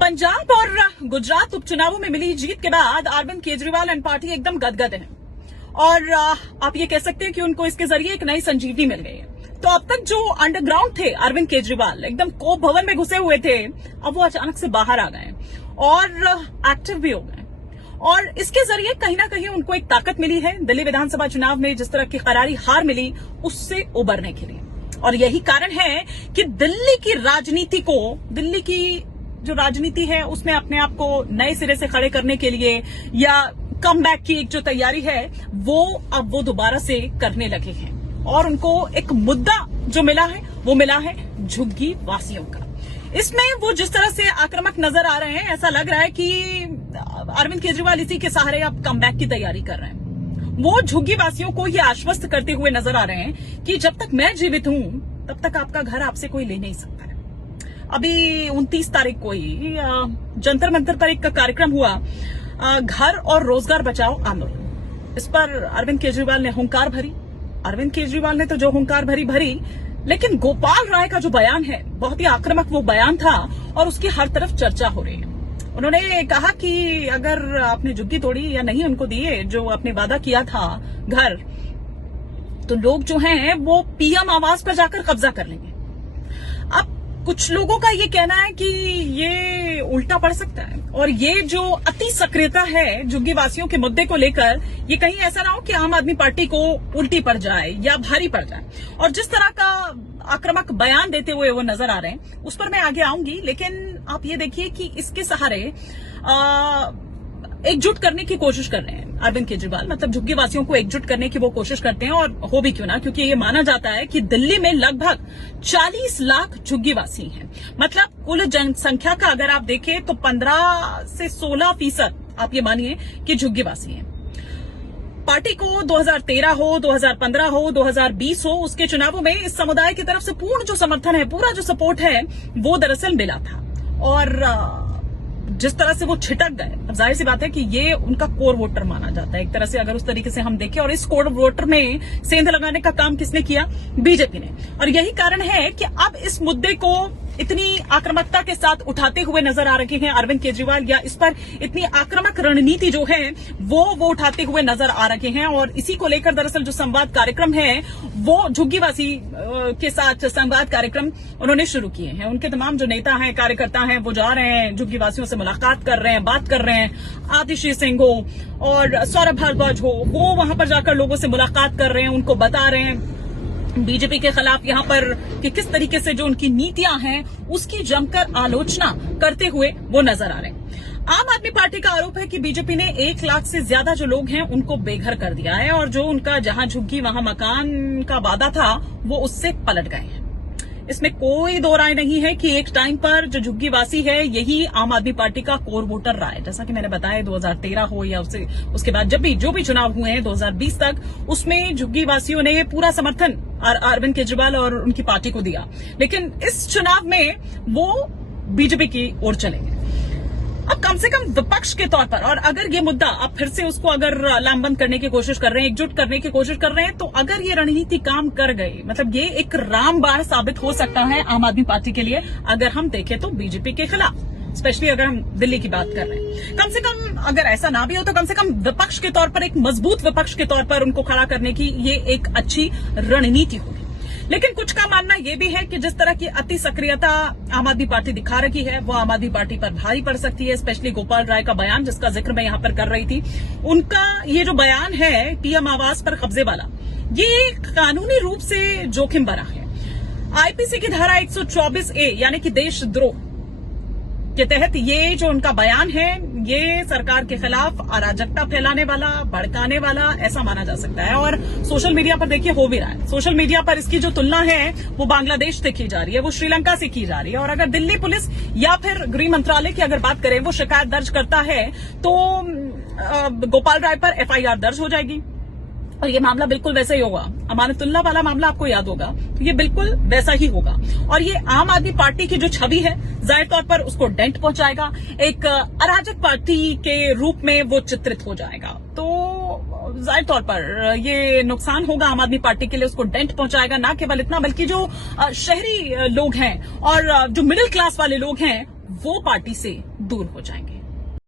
पंजाब और गुजरात उपचुनावों में मिली जीत के बाद अरविंद केजरीवाल एंड पार्टी एकदम गदगद है और आप ये कह सकते हैं कि उनको इसके जरिए एक नई संजीवनी मिल गई है। तो अब तक जो अंडरग्राउंड थे अरविंद केजरीवाल एकदम कोप भवन में घुसे हुए थे, अब वो अचानक से बाहर आ गए और एक्टिव भी हो गए और इसके जरिए कहीं ना कहीं उनको एक ताकत मिली है दिल्ली विधानसभा चुनाव में जिस तरह की करारी हार मिली उससे उबरने के लिए। और यही कारण है कि दिल्ली की जो राजनीति है उसमें अपने आप को नए सिरे से खड़े करने के लिए या कम बैक की एक जो तैयारी है वो दोबारा से करने लगे हैं और उनको एक मुद्दा जो मिला है झुग्गी वासियों का। इसमें वो जिस तरह से आक्रामक नजर आ रहे हैं, ऐसा लग रहा है कि अरविंद केजरीवाल इसी के सहारे अब कम बैक की तैयारी कर रहे हैं। वो झुग्गी वासियों को ये आश्वस्त करते हुए नजर आ रहे हैं कि जब तक मैं जीवित हूं तब तक आपका घर आपसे कोई ले नहीं सकता है। अभी 29 तारीख को ही जंतर मंतर पर एक कार्यक्रम हुआ, घर और रोजगार बचाओ आंदोलन। इस पर अरविंद केजरीवाल ने हुंकार भरी। अरविंद केजरीवाल ने तो जो हुंकार भरी, लेकिन गोपाल राय का जो बयान है बहुत ही आक्रामक वो बयान था और उसकी हर तरफ चर्चा हो रही है। उन्होंने कहा कि अगर आपने झुग्गी तोड़ी या नहीं उनको दिए जो आपने वादा किया था घर, तो लोग जो हैं वो पीएम आवास पर जाकर कब्जा कर लेंगे। अब कुछ लोगों का ये कहना है कि ये उल्टा पड़ सकता है और ये जो अति सक्रियता है झुग्गी वासियों के मुद्दे को लेकर, ये कहीं ऐसा ना हो कि आम आदमी पार्टी को उल्टी पड़ जाए या भारी पड़ जाए। और जिस तरह का आक्रामक बयान देते हुए वो नजर आ रहे हैं उस पर मैं आगे आऊंगी, लेकिन आप ये देखिए कि इसके सहारे एकजुट करने की कोशिश कर रहे हैं अरविंद केजरीवाल, मतलब झुग्गी वासियों को एकजुट करने की वो कोशिश करते हैं। और हो भी क्यों ना, क्योंकि ये माना जाता है कि दिल्ली में लगभग 40 लाख झुग्गी वासी हैं। मतलब कुल जनसंख्या का अगर आप देखें तो 15 से 16% आप ये मानिए कि झुग्गी वासी हैं। पार्टी को 2013 हो, 2015 हो, 2020 हो, उसके चुनावों में इस समुदाय की तरफ से पूर्ण जो समर्थन है, पूरा जो सपोर्ट है वो दरअसल मिला था। और जिस तरह से वो छिटक गए, अब जाहिर सी बात है कि ये उनका कोर वोटर माना जाता है एक तरह से, अगर उस तरीके से हम देखें। और इस कोर वोटर में सेंध लगाने का काम किसने किया? बीजेपी ने। और यही कारण है कि अब इस मुद्दे को इतनी आक्रामकता के साथ उठाते हुए नजर आ रहे हैं अरविंद केजरीवाल, या इस पर इतनी आक्रामक रणनीति जो है वो उठाते हुए नजर आ रहे हैं। और इसी को लेकर दरअसल जो संवाद कार्यक्रम है वो झुग्गीवासी के साथ संवाद कार्यक्रम उन्होंने शुरू किए हैं। उनके तमाम जो नेता हैं, कार्यकर्ता हैं, वो जा रहे हैं झुग्गीवासियों से मुलाकात कर रहे हैं, बात कर रहे हैं। आतिशी सिंह हो और सौरभ भारद्वाज हो, वो वहां पर जाकर लोगों से मुलाकात कर रहे हैं, उनको बता रहे हैं बीजेपी के खिलाफ यहां पर कि किस तरीके से जो उनकी नीतियां हैं उसकी जमकर आलोचना करते हुए वो नजर आ रहे हैं। आम आदमी पार्टी का आरोप है कि बीजेपी ने 1 लाख से ज्यादा जो लोग हैं उनको बेघर कर दिया है और जो उनका जहां झुग्गी वहां मकान का वादा था वो उससे पलट गए हैं। इसमें कोई दो राय नहीं है कि एक टाइम पर जो झुग्गीवासी है यही आम आदमी पार्टी का कोर वोटर रहा है। जैसा कि मैंने बताया 2013 हो या उसके बाद जो भी चुनाव हुए हैं 2020 तक, उसमें झुग्गीवासियों ने पूरा समर्थन अरविंद केजरीवाल और उनकी पार्टी को दिया। लेकिन इस चुनाव में वो बीजेपी की ओर चलेंगे। अब कम से कम विपक्ष के तौर पर, और अगर ये मुद्दा अब फिर से उसको अगर लामबंद करने की कोशिश कर रहे हैं, एकजुट करने की कोशिश कर रहे हैं, तो अगर ये रणनीति काम कर गई, मतलब ये एक रामबाण साबित हो सकता है आम आदमी पार्टी के लिए, अगर हम देखें तो बीजेपी के खिलाफ, स्पेशली अगर हम दिल्ली की बात कर रहे हैं। कम से कम अगर ऐसा ना भी हो तो कम से कम विपक्ष के तौर पर, एक मजबूत विपक्ष के तौर पर उनको खड़ा करने की ये एक अच्छी रणनीति होगी। लेकिन कुछ का मानना यह भी है कि जिस तरह की अति सक्रियता आम आदमी पार्टी दिखा रही है वो आम आदमी पार्टी पर भारी पड़ सकती है। स्पेशली गोपाल राय का बयान, जिसका जिक्र मैं यहां पर कर रही थी, उनका ये जो बयान है पीएम आवास पर कब्जे वाला, ये कानूनी रूप से जोखिम भरा है। आईपीसी की धारा 124A यानी कि देशद्रोह के तहत ये जो उनका बयान है ये सरकार के खिलाफ अराजकता फैलाने वाला, भड़काने वाला ऐसा माना जा सकता है। और सोशल मीडिया पर देखिए हो भी रहा है। सोशल मीडिया पर इसकी जो तुलना है वो बांग्लादेश से की जा रही है, वो श्रीलंका से की जा रही है। और अगर दिल्ली पुलिस या फिर गृह मंत्रालय की अगर बात करें, वो शिकायत दर्ज करता है तो गोपाल राय पर एफआईआर दर्ज हो जाएगी और ये मामला बिल्कुल वैसा ही होगा। अमानतुल्लाह वाला मामला आपको याद होगा, तो ये बिल्कुल वैसा ही होगा। और ये आम आदमी पार्टी की जो छवि है जाहिर तौर पर उसको डेंट पहुंचाएगा, एक अराजक पार्टी के रूप में वो चित्रित हो जाएगा। तो जाहिर तौर पर ये नुकसान होगा आम आदमी पार्टी के लिए, उसको डेंट पहुंचाएगा। ना केवल इतना बल्कि जो शहरी लोग हैं और जो मिडिल क्लास वाले लोग हैं वो पार्टी से दूर हो जाएंगे।